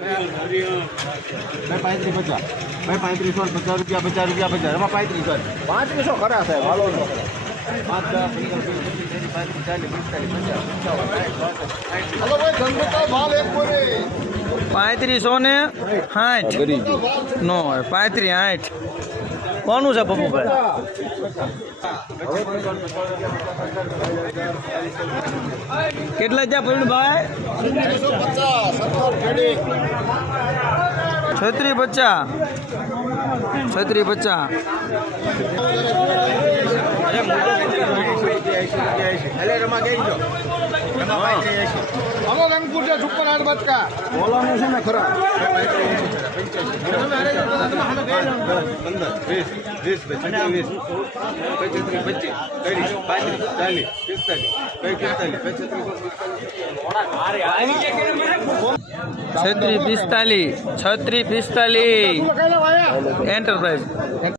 ભાઈ પાંત્રીસ પચાસ ભાઈ પાંત્રીસો ને પચાસ રૂપિયા પચાસ રૂપિયા પચાસ એમાં પાંત્રીસો પાંત્રીસો ખરા સાહેબ હાલો પાંત્રીસ ને સાઠ નો પાંત્રીસ સાઠ કોનું છે પપ્પુભાઈ કેટલા ત્યાં પ્રવીણભાઈ ભાઈ? છત્રી બચ્ચા છત્રી બચ્ચા હલો છે આઠ બચકા. છે ને ખરા. વીસ વીસ પચીસ પચીસ પચીસ ત્રીસ પાંત્રીસ ચાલીસ પિસ્તાલીસ પિસ્તાલીસ પચીસ છત્રી પિસ્તાલીસ છત્રી પિસ્તાલીસ એન્ટરપ્રાઇઝ